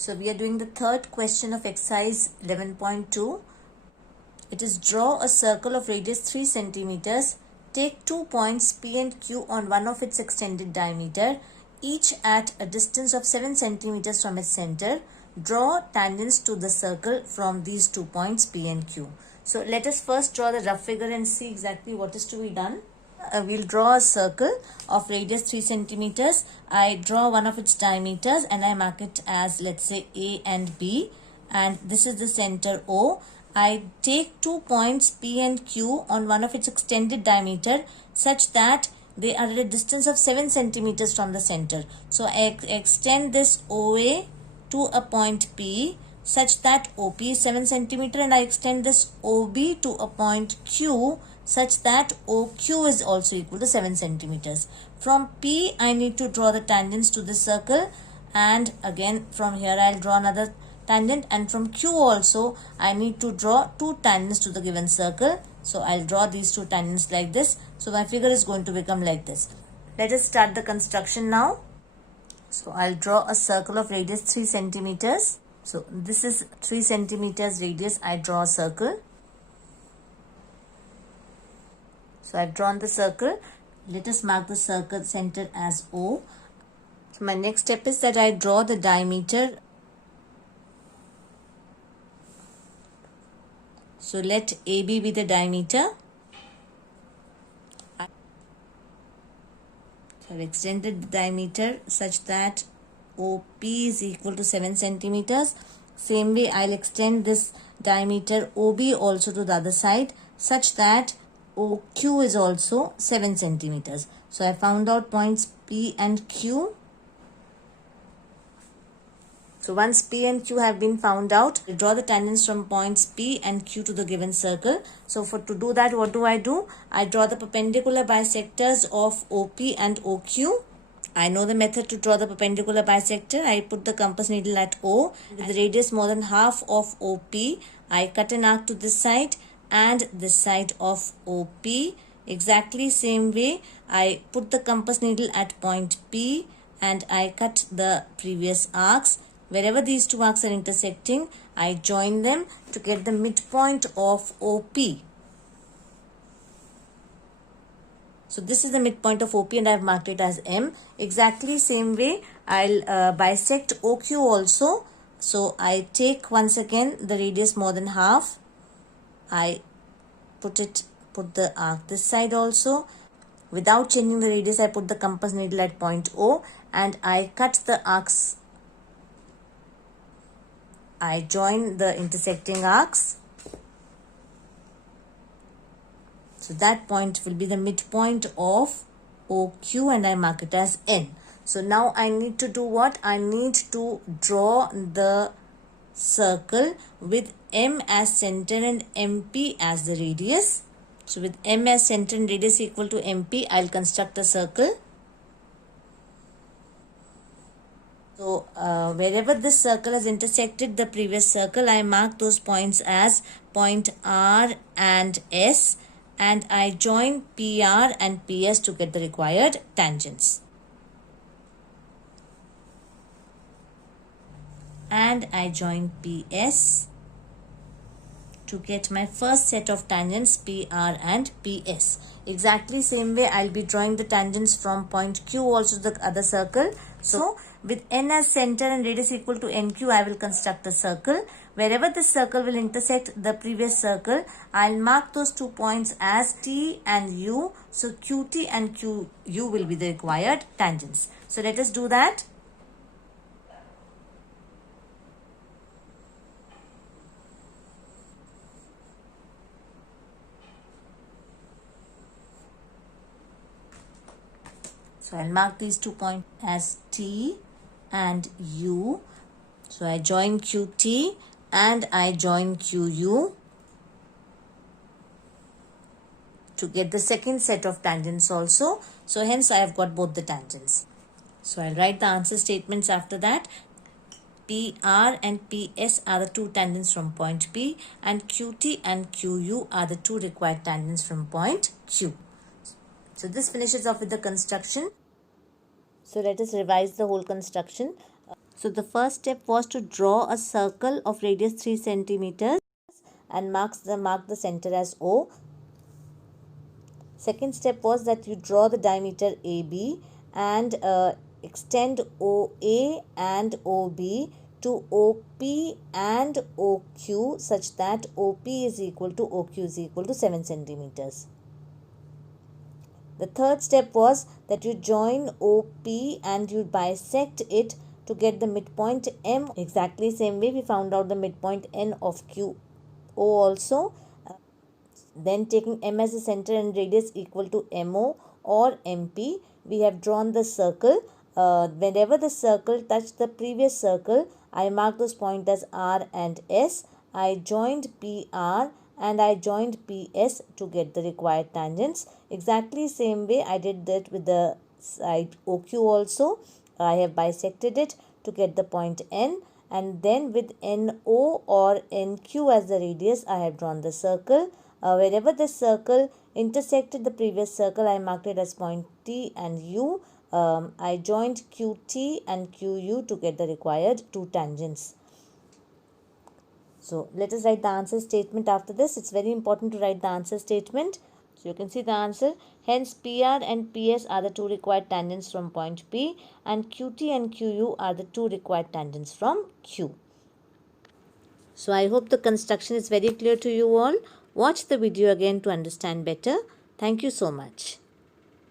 So we are doing the third question of exercise 11.2. It is draw a circle of radius 3 centimeters. Take 2 points P and Q on one of its extended diameter, each at a distance of 7 centimeters from its center. Draw tangents to the circle from these 2 points P and Q. So let us first draw the rough figure and see exactly what is to be done. We'll draw a circle of radius 3 centimeters. I draw one of its diameters and I mark it as, let's say, A and B, and this is the center O. I take 2 points P and Q on one of its extended diameter such that they are at a distance of 7 centimeters from the center. So I extend this OA to a point P such that OP is 7 centimeter, and I extend this OB to a point Q such that OQ is also equal to 7 centimeters. From P, I need to draw the tangents to this circle, and again from here I'll draw another tangent, and from Q also I need to draw 2 tangents to the given circle. So I'll draw these 2 tangents like this. So my figure is going to become like this. Let us start the construction now. So I'll draw a circle of radius 3 centimeters. So this is 3 centimeters radius. I draw a circle. So I've drawn the circle. Let us mark the circle center as O. So my next step is that I draw the diameter. So let AB be the diameter. So I've extended the diameter such that OP is equal to 7 centimeters. Same way I'll extend this diameter OB also to the other side such that OQ is also 7 centimeters. So I found out points P and Q. So once P and Q have been found out, I draw the tangents from points P and Q to the given circle. So to do that, what do? I draw the perpendicular bisectors of OP and OQ. I know the method to draw the perpendicular bisector. I put the compass needle at O. With the radius more than half of OP, I cut an arc to this side and this side of OP. Exactly same way, I put the compass needle at point P and I cut the previous arcs. Wherever these 2 arcs are intersecting, I join them to get the midpoint of OP. So this is the midpoint of OP and I have marked it as M. Exactly same way, I'll bisect OQ also. So I take once again the radius more than half. I put the arc this side also. Without changing the radius, I put the compass needle at point O and I cut the arcs. I join the intersecting arcs. So that point will be the midpoint of OQ and I mark it as N. So now I need to do what? I need to draw the circle with M as center and MP as the radius. So with M as center and radius equal to MP, I'll construct a circle. So wherever this circle has intersected the previous circle, I mark those points as point R and S, and I join PR and PS to get the required tangents. And I join PS to get my first set of tangents PR and PS. Exactly same way I'll be drawing the tangents from point Q also to the other circle. So with N as center and radius equal to NQ, I will construct a circle. Wherever this circle will intersect the previous circle, I'll mark those 2 points as T and U. So QT and QU will be the required tangents. So let us do that. So I'll mark these 2 points as T and U. So I join QT and I join QU to get the second set of tangents also. So hence I have got both the tangents. So I'll write the answer statements after that. PR and PS are the 2 tangents from point P, and QT and QU are the 2 required tangents from point Q. So this finishes off with the construction. So let us revise the whole construction. So the first step was to draw a circle of radius 3 centimeters and mark the center as O. Second step was that you draw the diameter AB and extend OA and OB to OP and OQ such that OP is equal to OQ is equal to 7 centimeters. The third step was that you join OP and you bisect it to get the midpoint M. Exactly same way we found out the midpoint N of QO also. Then taking M as a center and radius equal to MO or MP, we have drawn the circle. Whenever the circle touched the previous circle, I marked those points as R and S. I joined PR and I joined PS to get the required tangents. Exactly same way I did that with the side OQ also. I have bisected it to get the point N, and then with NO or NQ as the radius, I have drawn the circle. Wherever the circle intersected the previous circle, I marked it as point T and U. I joined QT and QU to get the required two tangents. So let us write the answer statement after this. It's very important to write the answer statement. So you can see the answer. Hence PR and PS are the two required tangents from point P, and QT and QU are the two required tangents from Q. So I hope the construction is very clear to you all. Watch the video again to understand better. Thank you so much.